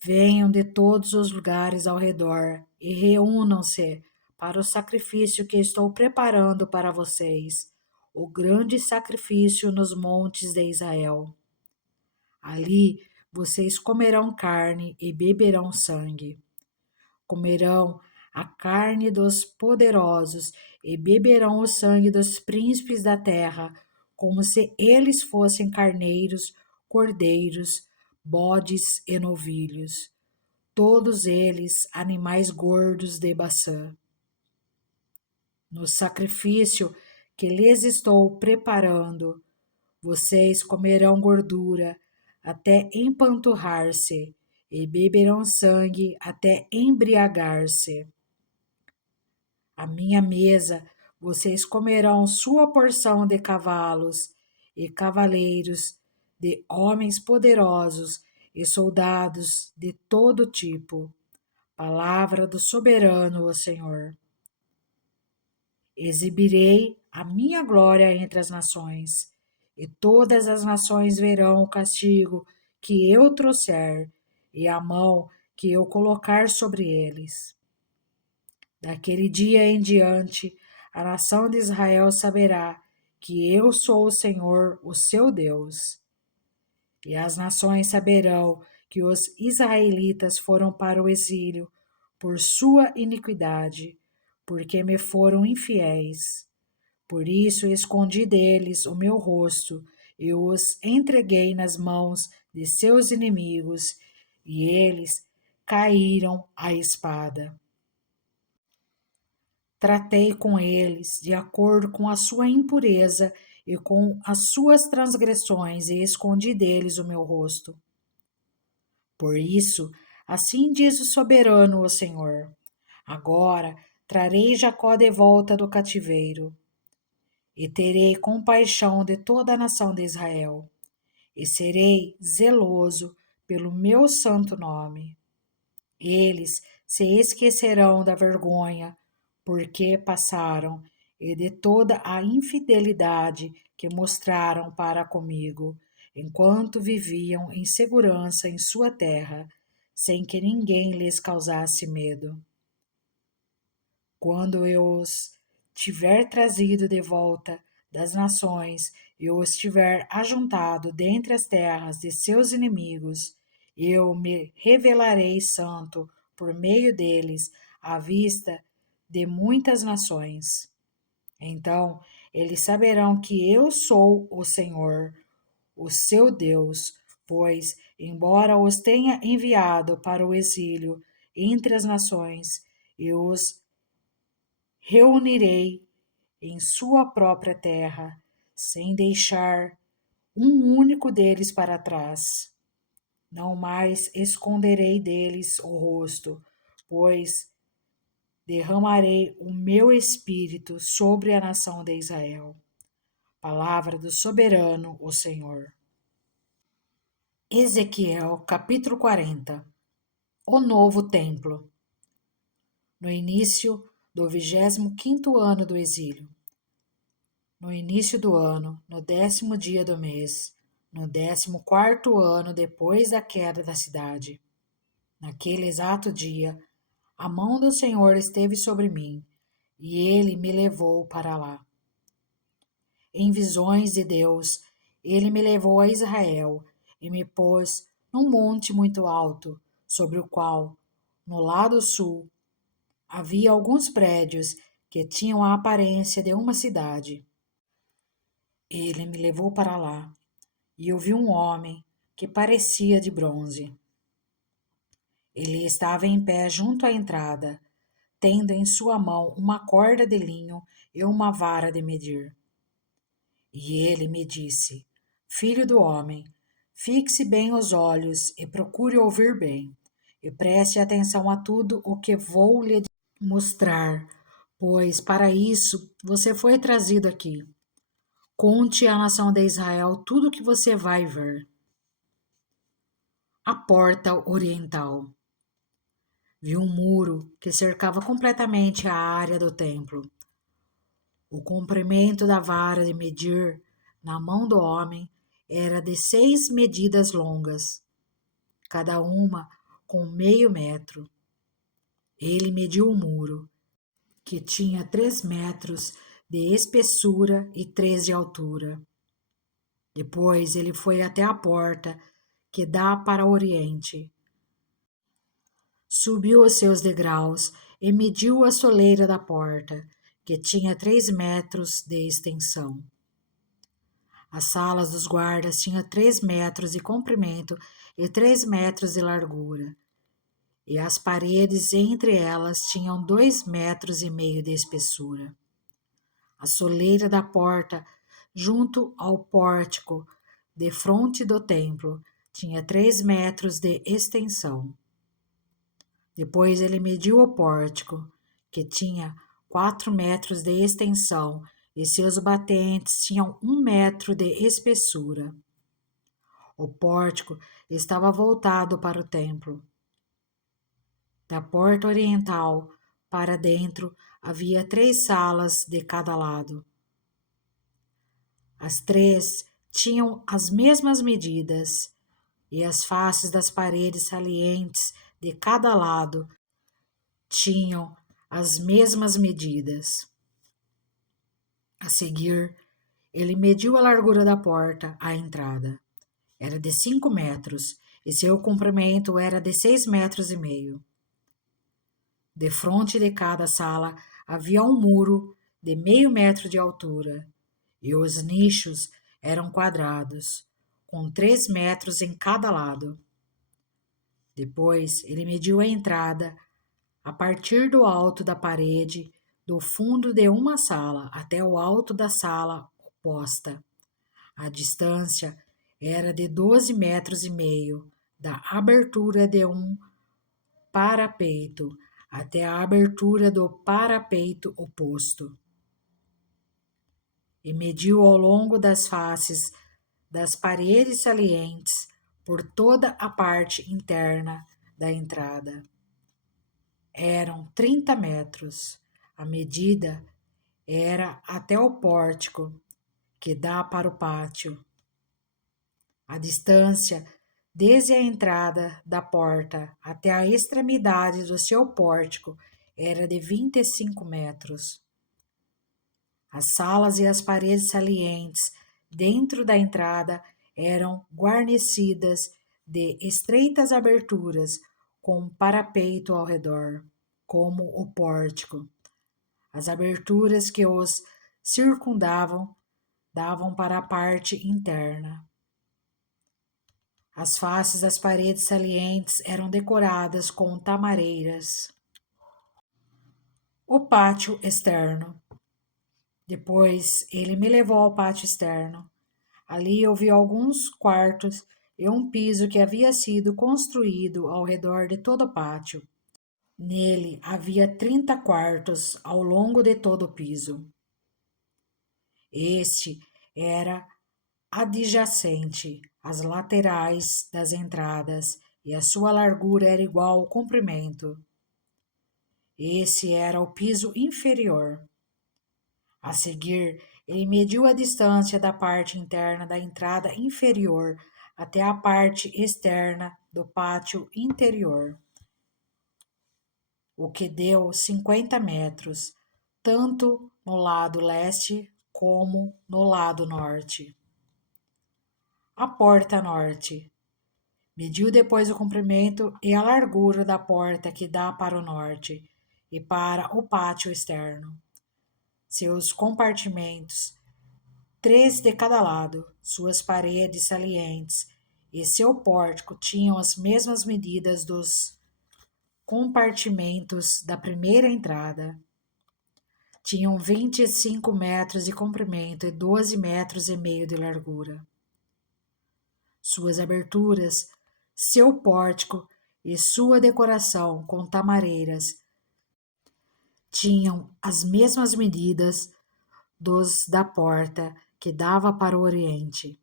Venham de todos os lugares ao redor e reúnam-se para o sacrifício que estou preparando para vocês, o grande sacrifício nos montes de Israel. Ali vocês comerão carne e beberão sangue. Comerão a carne dos poderosos e beberão o sangue dos príncipes da terra, como se eles fossem carneiros, cordeiros, bodes e novilhos. todos eles animais gordos de Baçã. No sacrifício que lhes estou preparando, vocês comerão gordura até empanturrar-se e beberão sangue até embriagar-se. À minha mesa vocês comerão sua porção de cavalos e cavaleiros, de homens poderosos e soldados de todo tipo. Palavra do soberano, o Senhor. Exibirei a minha glória entre as nações, e todas as nações verão o castigo que eu trouxer e a mão que eu colocar sobre eles. Daquele dia em diante, a nação de Israel saberá que eu sou o Senhor, o seu Deus. E as nações saberão que os israelitas foram para o exílio por sua iniquidade, porque me foram infiéis. Por isso escondi deles o meu rosto e os entreguei nas mãos de seus inimigos, e eles caíram à espada. Tratei com eles de acordo com a sua impureza e com as suas transgressões, e escondi deles o meu rosto. Por isso, assim diz o soberano, o Senhor: agora trarei Jacó de volta do cativeiro, e terei compaixão de toda a nação de Israel, e serei zeloso pelo meu santo nome. Eles se esquecerão da vergonha porque passaram e de toda a infidelidade que mostraram para comigo, enquanto viviam em segurança em sua terra, sem que ninguém lhes causasse medo. Quando eu os tiver trazido de volta das nações e os tiver ajuntado dentre as terras de seus inimigos, eu me revelarei santo por meio deles, à vista de muitas nações. Então eles saberão que eu sou o Senhor, o seu Deus, pois, embora os tenha enviado para o exílio entre as nações, eu os reunirei em sua própria terra, sem deixar um único deles para trás. Não mais esconderei deles o rosto, pois derramarei o meu espírito sobre a nação de Israel. Palavra do soberano, o Senhor. Ezequiel, capítulo 40. O novo templo. No início do 25º ano do exílio, no início do ano, no 10º dia do mês, no 14º ano depois da queda da cidade. Naquele exato dia, a mão do Senhor esteve sobre mim, e ele me levou para lá. Em visões de Deus, ele me levou a Israel e me pôs num monte muito alto, sobre o qual, no lado sul, havia alguns prédios que tinham a aparência de uma cidade. Ele me levou para lá, e eu vi um homem que parecia de bronze. Ele estava em pé junto à entrada, tendo em sua mão uma corda de linho e uma vara de medir. E ele me disse: Filho do homem, fixe bem os olhos e procure ouvir bem, e preste atenção a tudo o que vou lhe mostrar, pois para isso você foi trazido aqui. Conte à nação de Israel tudo o que você vai ver. A porta oriental. Vi um muro que cercava completamente a área do templo. O comprimento da vara de medir na mão do homem era de 6 medidas longas, cada uma com meio metro. Ele mediu o muro, que tinha 3 metros de espessura e 3 de altura. Depois ele foi até a porta que dá para o oriente. Subiu os seus degraus e mediu a soleira da porta, que tinha 3 metros de extensão. As salas dos guardas tinham 3 metros de comprimento e 3 metros de largura, e as paredes entre elas tinham 2,5 metros de espessura. A soleira da porta, junto ao pórtico, defronte do templo, tinha 3 metros de extensão. Depois ele mediu o pórtico, que tinha 4 metros de extensão, e seus batentes tinham 1 metro de espessura. O pórtico estava voltado para o templo. Da porta oriental para dentro havia 3 salas de cada lado. As 3 tinham as mesmas medidas, e as faces das paredes salientes de cada lado tinham as mesmas medidas. A seguir, ele mediu a largura da porta à entrada. Era de 5 metros e seu comprimento era de 6,5 metros. Defronte de cada sala havia um muro de 0,5 metro de altura e os nichos eram quadrados, com 3 metros em cada lado. Depois ele mediu a entrada a partir do alto da parede, do fundo de uma sala até o alto da sala oposta. A distância era de 12,5 metros, da abertura de um parapeito até a abertura do parapeito oposto. E mediu ao longo das faces das paredes salientes por toda a parte interna da entrada. Eram 30 metros. A medida era até o pórtico que dá para o pátio. A distância desde a entrada da porta até a extremidade do seu pórtico era de 25 metros. As salas e as paredes salientes dentro da entrada eram guarnecidas de estreitas aberturas com parapeito ao redor, como o pórtico. As aberturas que os circundavam davam para a parte interna. As faces das paredes salientes eram decoradas com tamareiras. O pátio externo. Depois ele me levou ao pátio externo. Ali eu vi alguns quartos e um piso que havia sido construído ao redor de todo o pátio. Nele havia 30 quartos ao longo de todo o piso. Este era adjacente às laterais das entradas e a sua largura era igual ao comprimento. Esse era o piso inferior. A seguir, ele mediu a distância da parte interna da entrada inferior até a parte externa do pátio interior, o que deu 50 metros, tanto no lado leste como no lado norte. A porta norte. Mediu depois o comprimento e a largura da porta que dá para o norte e para o pátio externo. Seus compartimentos, 3 de cada lado, suas paredes salientes e seu pórtico tinham as mesmas medidas dos compartimentos da primeira entrada. Tinham 25 metros de comprimento e 12,5 metros de largura. Suas aberturas, seu pórtico e sua decoração com tamareiras tinham as mesmas medidas dos da porta que dava para o oriente.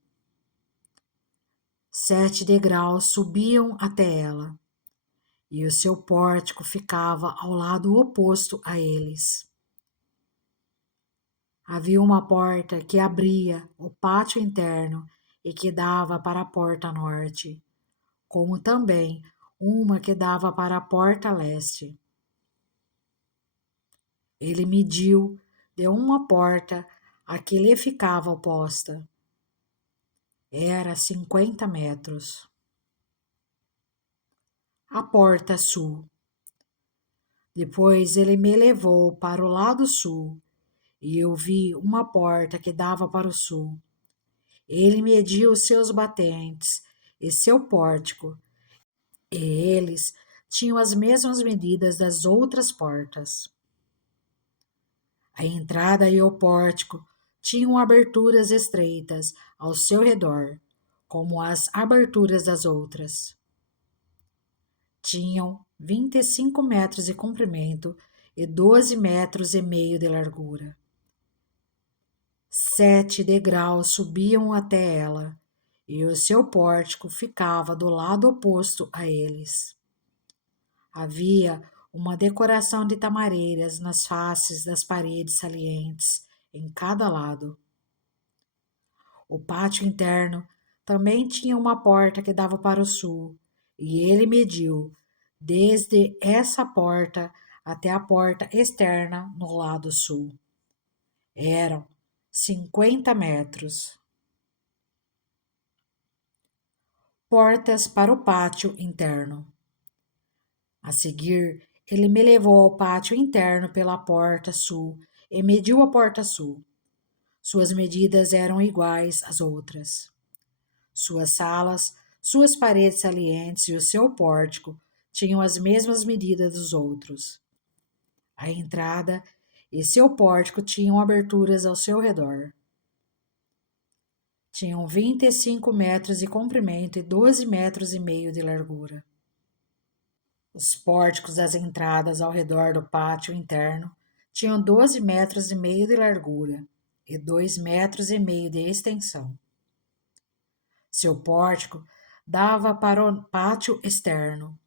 7 degraus subiam até ela, e o seu pórtico ficava ao lado oposto a eles. Havia uma porta que abria o pátio interno e que dava para a porta norte, como também uma que dava para a porta leste. Ele mediu de uma porta a que lhe ficava oposta. Era 50 metros. A porta sul. Depois ele me levou para o lado sul e eu vi uma porta que dava para o sul. Ele mediu seus batentes e seu pórtico, e eles tinham as mesmas medidas das outras portas. A entrada e o pórtico tinham aberturas estreitas ao seu redor, como as aberturas das outras. Tinham 25 metros de comprimento e 12 metros e meio de largura. 7 degraus subiam até ela, e o seu pórtico ficava do lado oposto a eles. Havia uma decoração de tamareiras nas faces das paredes salientes, em cada lado. O pátio interno também tinha uma porta que dava para o sul, e ele mediu desde essa porta até a porta externa no lado sul. Eram 50 metros. Portas para o pátio interno. A seguir, ele me levou ao pátio interno pela porta sul e mediu a porta sul. Suas medidas eram iguais às outras. Suas salas, suas paredes salientes e o seu pórtico tinham as mesmas medidas dos outros. A entrada e seu pórtico tinham aberturas ao seu redor. Tinham 25 metros de comprimento e 12 metros e meio de largura. Os pórticos das entradas ao redor do pátio interno tinham 12 metros e meio de largura e 2 metros e meio de extensão. Seu pórtico dava para o pátio externo.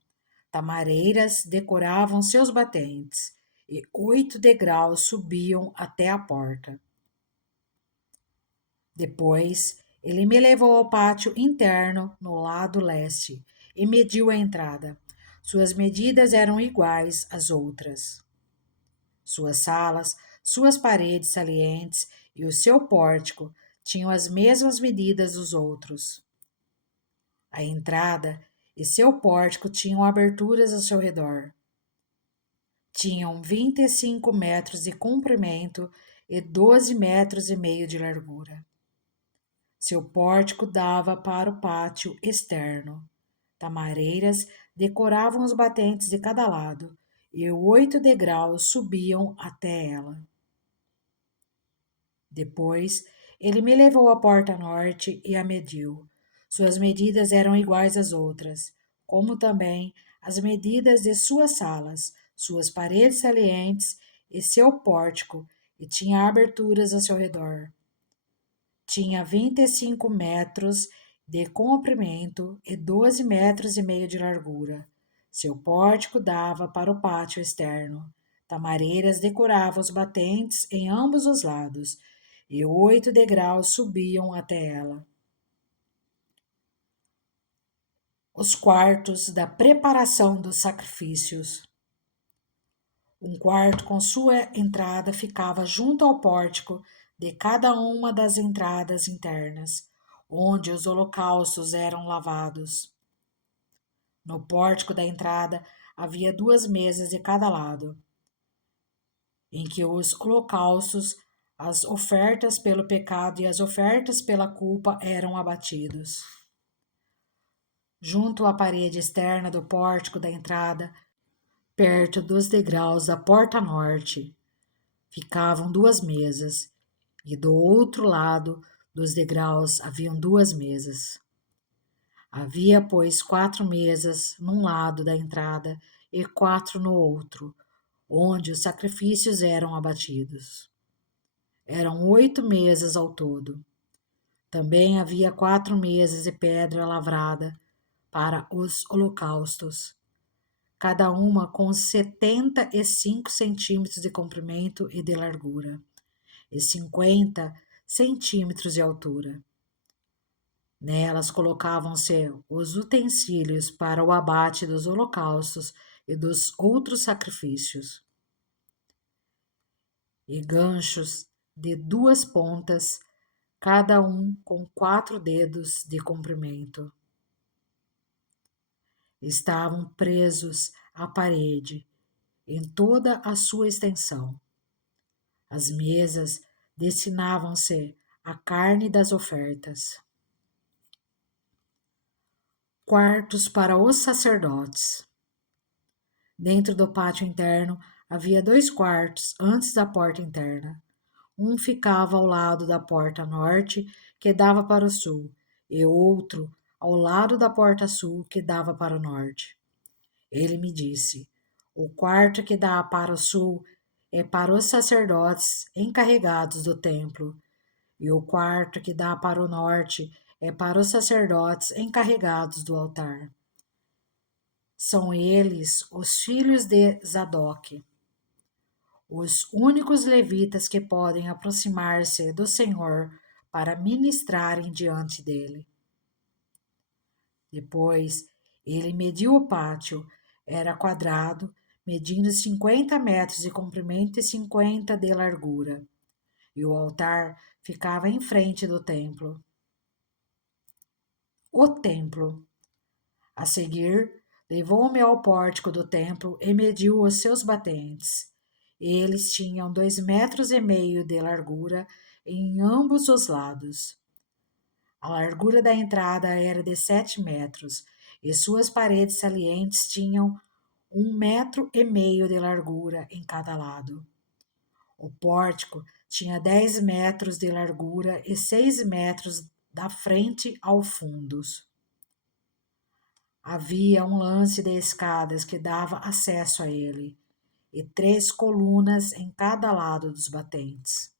Tamareiras decoravam seus batentes e 8 degraus subiam até a porta. Depois, ele me levou ao pátio interno no lado leste e mediu a entrada. Suas medidas eram iguais às outras. Suas salas, suas paredes salientes e o seu pórtico tinham as mesmas medidas dos outros. A entrada e seu pórtico tinham aberturas ao seu redor. Tinham 25 metros de comprimento e 12 metros e meio de largura. Seu pórtico dava para o pátio externo. Tamareiras decoravam os batentes de cada lado, e 8 degraus subiam até ela. Depois, ele me levou à porta norte e a mediu. Suas medidas eram iguais às outras, como também as medidas de suas salas, suas paredes salientes e seu pórtico, e tinha aberturas ao seu redor. Tinha 25 metros de comprimento e 12 metros e meio de largura. Seu pórtico dava para o pátio externo. Tamareiras decoravam os batentes em ambos os lados, e 8 degraus subiam até ela. Os quartos da preparação dos sacrifícios. Um quarto com sua entrada ficava junto ao pórtico de cada uma das entradas internas, onde os holocaustos eram lavados. No pórtico da entrada havia 2 mesas de cada lado, em que os holocaustos, as ofertas pelo pecado e as ofertas pela culpa eram abatidos. Junto à parede externa do pórtico da entrada, perto dos degraus da porta norte, ficavam 2 mesas, e do outro lado dos degraus haviam 2 mesas. Havia, pois, 4 mesas num lado da entrada e 4 no outro, onde os sacrifícios eram abatidos. Eram 8 mesas ao todo. Também havia 4 mesas de pedra lavrada para os holocaustos, cada uma com 75 centímetros de comprimento e de largura, e 50 centímetros de altura. Nelas colocavam-se os utensílios para o abate dos holocaustos e dos outros sacrifícios, e ganchos de 2 pontas, cada um com 4 dedos de comprimento. Estavam presos à parede em toda a sua extensão. As mesas destinavam-se à carne das ofertas. Quartos para os sacerdotes. Dentro do pátio interno havia 2 quartos antes da porta interna. Um ficava ao lado da porta norte, que dava para o sul, e outro ao lado da porta sul, que dava para o norte. Ele me disse: o quarto que dá para o sul é para os sacerdotes encarregados do templo, e o quarto que dá para o norte é para os sacerdotes encarregados do altar. São eles os filhos de Zadok, os únicos levitas que podem aproximar-se do Senhor para ministrarem diante dele. Depois, ele mediu o pátio, era quadrado, medindo 50 metros de comprimento e 50 de largura, e o altar ficava em frente do templo. O templo. A seguir, levou-me ao pórtico do templo e mediu os seus batentes. Eles tinham 2,5 metros de largura em ambos os lados. A largura da entrada era de 7 metros, e suas paredes salientes tinham 1,5 metro de largura em cada lado. O pórtico tinha 10 metros de largura e 6 metros da frente ao fundo. Havia um lance de escadas que dava acesso a ele, e 3 colunas em cada lado dos batentes.